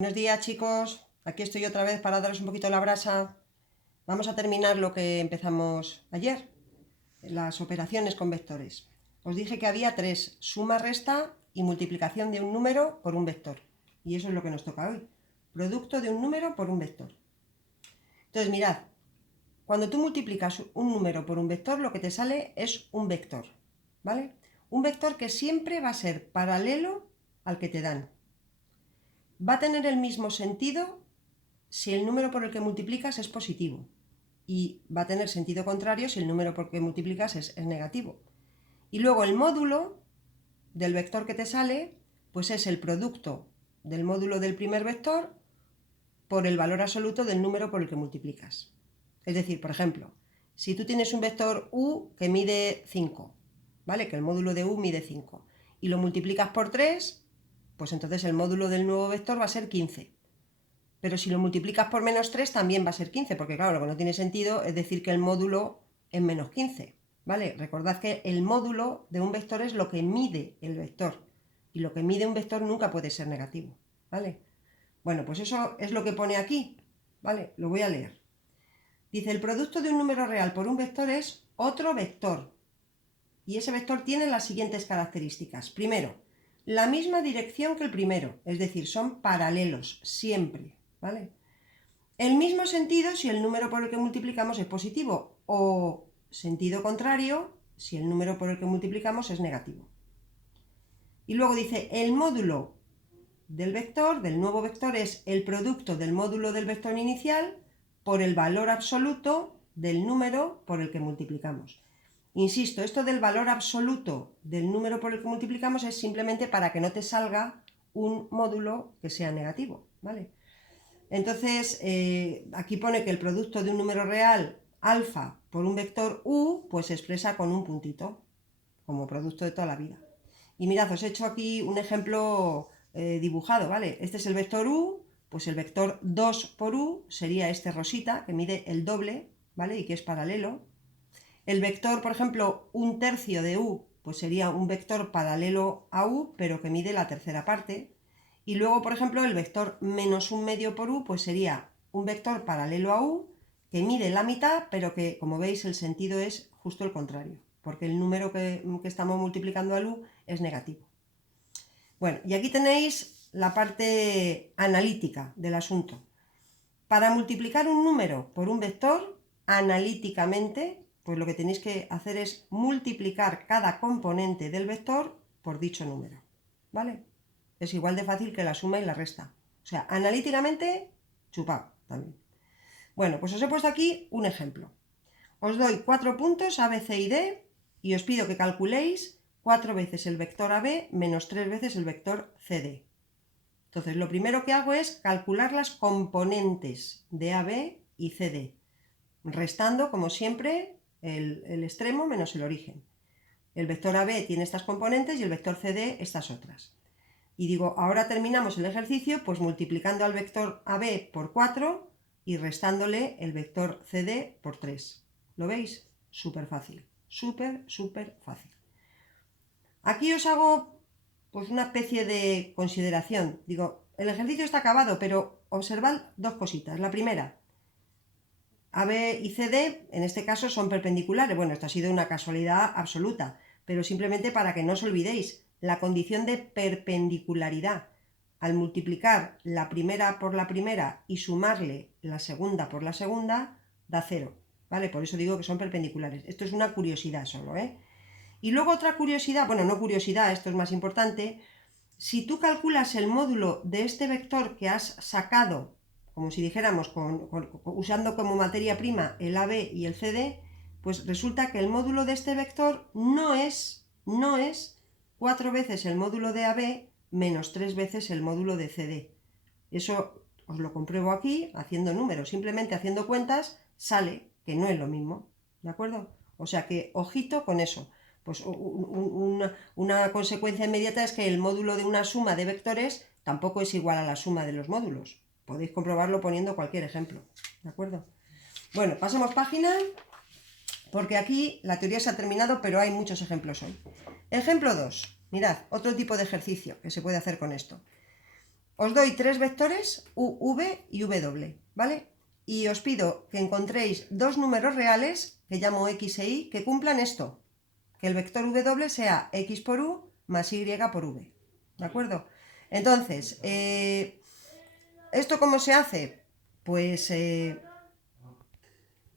Buenos días, chicos, aquí estoy otra vez para daros un poquito la brasa. Vamos a terminar lo que empezamos ayer, las operaciones con vectores. Os dije que había tres: suma, resta y multiplicación de un número por un vector. Y eso es lo que nos toca hoy: producto de un número por un vector. Entonces, mirad, cuando tú multiplicas un número por un vector, lo que te sale es un vector, ¿vale? Un vector que siempre va a ser paralelo al que te dan. Va a tener el mismo sentido si el número por el que multiplicas es positivo, y va a tener sentido contrario si el número por el que multiplicas es negativo. Y luego el módulo del vector que te sale, pues es el producto del módulo del primer vector por el valor absoluto del número por el que multiplicas. Es decir, por ejemplo, si tú tienes un vector u que mide 5, ¿vale? Que el módulo de u mide 5, y lo multiplicas por 3, pues entonces el módulo del nuevo vector va a ser 15. Pero si lo multiplicas por menos 3 también va a ser 15, porque claro, lo que no tiene sentido es decir que el módulo es menos 15, ¿vale? Recordad que el módulo de un vector es lo que mide el vector, y lo que mide un vector nunca puede ser negativo, ¿vale? Bueno, pues eso es lo que pone aquí, ¿vale? Lo voy a leer. Dice: el producto de un número real por un vector es otro vector, y ese vector tiene las siguientes características. Primero, la misma dirección que el primero, es decir, son paralelos siempre, ¿vale? El mismo sentido si el número por el que multiplicamos es positivo, o sentido contrario si el número por el que multiplicamos es negativo. Y luego dice: el módulo del vector, del nuevo vector, es el producto del módulo del vector inicial por el valor absoluto del número por el que multiplicamos. Insisto, esto del valor absoluto del número por el que multiplicamos es simplemente para que no te salga un módulo que sea negativo, ¿vale? Entonces, aquí pone que el producto de un número real alfa por un vector u, pues se expresa con un puntito, como producto de toda la vida. Y mirad, os he hecho aquí un ejemplo dibujado, ¿vale? Este es el vector u, pues el vector 2 por u sería este rosita, que mide el doble, ¿vale? Y que es paralelo. El vector, por ejemplo, un tercio de u, pues sería un vector paralelo a u, pero que mide la tercera parte. Y luego, por ejemplo, el vector menos un medio por u, pues sería un vector paralelo a u, que mide la mitad, pero que, como veis, el sentido es justo el contrario, porque el número que estamos multiplicando al u es negativo. Bueno, y aquí tenéis la parte analítica del asunto. Para multiplicar un número por un vector, analíticamente, pues lo que tenéis que hacer es multiplicar cada componente del vector por dicho número, ¿vale? Es igual de fácil que la suma y la resta. O sea, analíticamente, chupado también. Bueno, pues os he puesto aquí un ejemplo. Os doy 4 puntos A, B, C y D, y os pido que calculéis 4 veces el vector AB menos 3 veces el vector CD. Entonces, lo primero que hago es calcular las componentes de AB y CD, restando, como siempre, el extremo menos el origen. El vector AB tiene estas componentes y el vector CD estas otras. Y digo, ahora terminamos el ejercicio pues multiplicando al vector AB por 4 y restándole el vector CD por 3. ¿Lo veis? Súper fácil. Súper fácil. Aquí os hago pues una especie de consideración. Digo, el ejercicio está acabado, pero observad dos cositas. La primera: AB y CD en este caso son perpendiculares. Bueno, esto ha sido una casualidad absoluta, pero simplemente para que no os olvidéis la condición de perpendicularidad. Al multiplicar la primera por la primera y sumarle la segunda por la segunda, da 0, ¿vale? Por eso digo que son perpendiculares. Esto es una curiosidad solo, ¿eh? Y luego otra curiosidad, bueno, no curiosidad, esto es más importante. Si tú calculas el módulo de este vector que has sacado, como si dijéramos, usando como materia prima el AB y el CD, pues resulta que el módulo de este vector no es 4 veces el módulo de AB menos 3 veces el módulo de CD. Eso os lo compruebo aquí haciendo números, simplemente haciendo cuentas sale que no es lo mismo, ¿de acuerdo? O sea que ojito con eso. Pues una consecuencia inmediata es que el módulo de una suma de vectores tampoco es igual a la suma de los módulos. Podéis comprobarlo poniendo cualquier ejemplo, ¿de acuerdo? Bueno, pasemos página, porque aquí la teoría se ha terminado, pero hay muchos ejemplos hoy. Ejemplo 2. Mirad, otro tipo de ejercicio que se puede hacer con esto. Os doy tres vectores, U, V y W, ¿vale? Y os pido que encontréis dos números reales, que llamo X e Y, que cumplan esto, que el vector W sea X por U más Y por V, ¿de acuerdo? Entonces, ¿esto cómo se hace? Pues,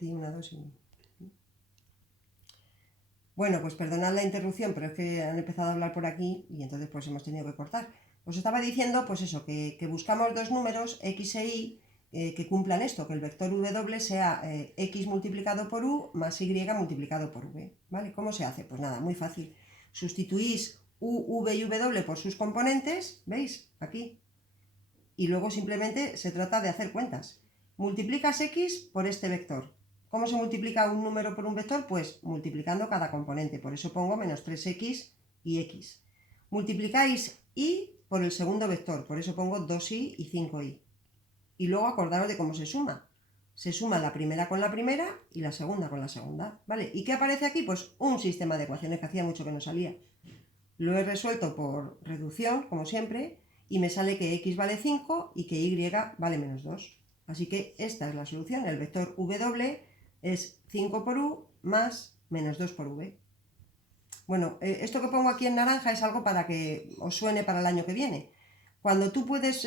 una, dos y... Bueno, pues perdonad la interrupción, pero es que han empezado a hablar por aquí y entonces pues hemos tenido que cortar. Os estaba diciendo, pues eso, que buscamos dos números, X e Y, que cumplan esto, que el vector W sea X multiplicado por U más Y multiplicado por V, ¿vale? ¿Cómo se hace? Pues nada, muy fácil. Sustituís U, V y W por sus componentes, ¿veis? Aquí. Y luego simplemente se trata de hacer cuentas. Multiplicas X por este vector. ¿Cómo se multiplica un número por un vector? Pues multiplicando cada componente. Por eso pongo menos 3x y x. Multiplicáis y por el segundo vector. Por eso pongo 2y y 5y. Y luego acordaros de cómo se suma. Se suma la primera con la primera y la segunda con la segunda. ¿Vale? ¿Y qué aparece aquí? Pues un sistema de ecuaciones que hacía mucho que no salía. Lo he resuelto por reducción, como siempre, y me sale que x vale 5 y que y vale menos 2. Así que esta es la solución. El vector W es 5 por U más menos 2 por V. Bueno, esto que pongo aquí en naranja es algo para que os suene para el año que viene. Cuando tú puedes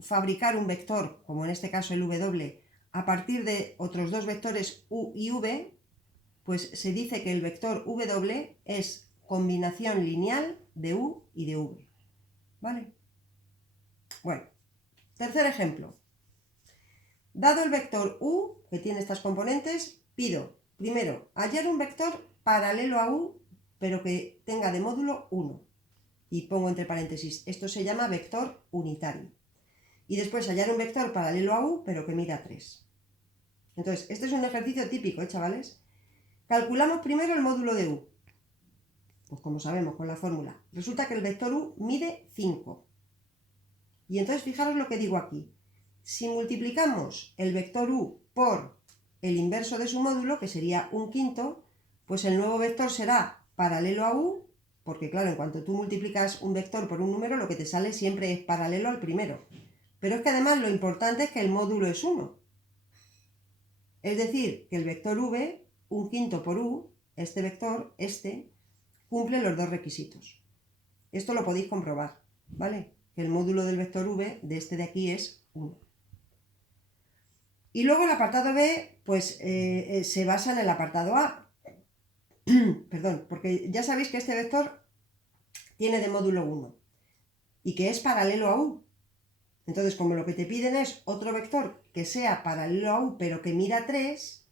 fabricar un vector, como en este caso el W, a partir de otros dos vectores U y V, pues se dice que el vector W es combinación lineal de U y de V. ¿Vale? Bueno, tercer ejemplo. Dado el vector U, que tiene estas componentes, pido, primero, hallar un vector paralelo a U, pero que tenga de módulo 1. Y pongo entre paréntesis, esto se llama vector unitario. Y después hallar un vector paralelo a U, pero que mida 3. Entonces, este es un ejercicio típico, chavales. Calculamos primero el módulo de U. Pues como sabemos, con la fórmula. Resulta que el vector U mide 5. Y entonces fijaros lo que digo aquí. Si multiplicamos el vector U por el inverso de su módulo, que sería un quinto, pues el nuevo vector será paralelo a U, porque claro, en cuanto tú multiplicas un vector por un número, lo que te sale siempre es paralelo al primero. Pero es que además lo importante es que el módulo es 1. Es decir, que el vector V, un quinto por U, este vector, cumple los dos requisitos. Esto lo podéis comprobar, ¿vale? Que el módulo del vector V de este de aquí es 1. Y luego el apartado B, pues se basa en el apartado A. Perdón, porque ya sabéis que este vector tiene de módulo 1 y que es paralelo a U. Entonces, como lo que te piden es otro vector que sea paralelo a U, pero que mida 3,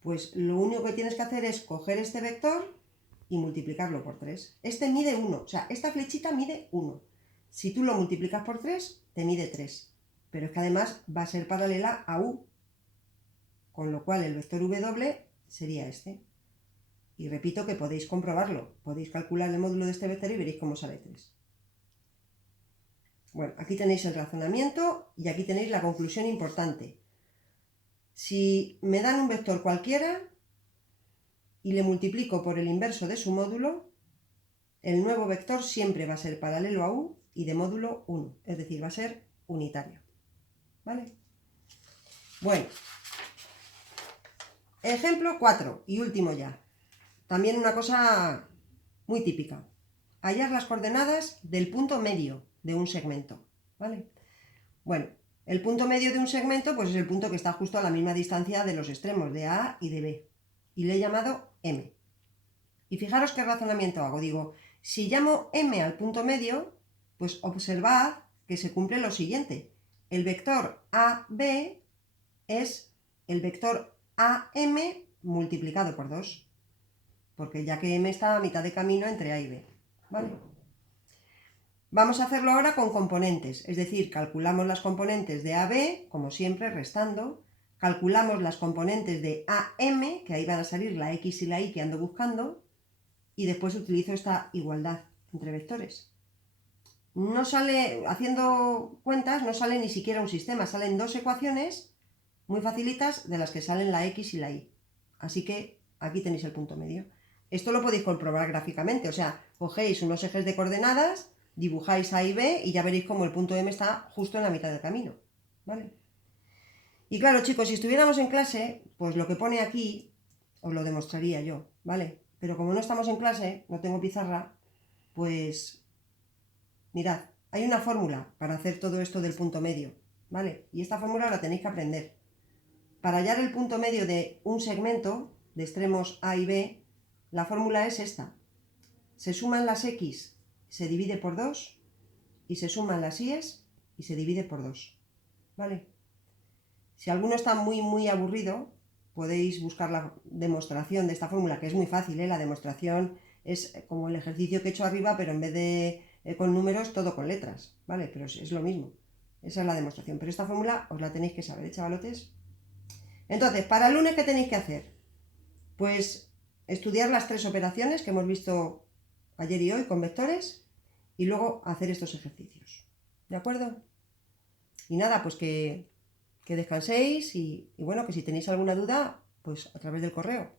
pues lo único que tienes que hacer es coger este vector y multiplicarlo por 3. Este mide 1, o sea, esta flechita mide 1. Si tú lo multiplicas por 3, te mide 3. Pero es que además va a ser paralela a U, con lo cual el vector W sería este. Y repito que podéis comprobarlo. Podéis calcular el módulo de este vector y veréis cómo sale 3. Bueno, aquí tenéis el razonamiento y aquí tenéis la conclusión importante. Si me dan un vector cualquiera y le multiplico por el inverso de su módulo, el nuevo vector siempre va a ser paralelo a U y de módulo 1. Es decir, va a ser unitario. ¿Vale? Bueno. Ejemplo 4 y último ya. También una cosa muy típica. Hallar las coordenadas del punto medio de un segmento. ¿Vale? Bueno, el punto medio de un segmento pues es el punto que está justo a la misma distancia de los extremos de A y de B. Y le he llamado M. Y fijaros qué razonamiento hago. Digo, si llamo M al punto medio, pues observad que se cumple lo siguiente. El vector AB es el vector AM multiplicado por 2, porque ya que M está a mitad de camino entre A y B, ¿vale? Vamos a hacerlo ahora con componentes, es decir, calculamos las componentes de AB, como siempre, restando, calculamos las componentes de AM, que ahí van a salir la X y la Y que ando buscando, y después utilizo esta igualdad entre vectores. No sale, haciendo cuentas, no sale ni siquiera un sistema, salen dos ecuaciones muy facilitas de las que salen la X y la Y. Así que aquí tenéis el punto medio. Esto lo podéis comprobar gráficamente, o sea, cogéis unos ejes de coordenadas, dibujáis A y B y ya veréis como el punto M está justo en la mitad del camino, ¿vale? Y claro, chicos, si estuviéramos en clase, pues lo que pone aquí os lo demostraría yo, ¿vale? Pero como no estamos en clase, no tengo pizarra, pues mirad, hay una fórmula para hacer todo esto del punto medio, ¿vale? Y esta fórmula la tenéis que aprender. Para hallar el punto medio de un segmento de extremos A y B, la fórmula es esta. Se suman las X, se divide por 2, y se suman las Y y se divide por 2, ¿vale? Si alguno está muy aburrido, podéis buscar la demostración de esta fórmula, que es muy fácil, ¿eh? La demostración es como el ejercicio que he hecho arriba, pero en vez de con números, todo con letras, ¿vale? Pero es lo mismo. Esa es la demostración. Pero esta fórmula os la tenéis que saber, ¿eh, chavalotes? Entonces, para el lunes, ¿qué tenéis que hacer? Pues estudiar las 3 operaciones que hemos visto ayer y hoy con vectores y luego hacer estos ejercicios. ¿De acuerdo? Y nada, pues que descanséis y bueno, que si tenéis alguna duda, pues a través del correo.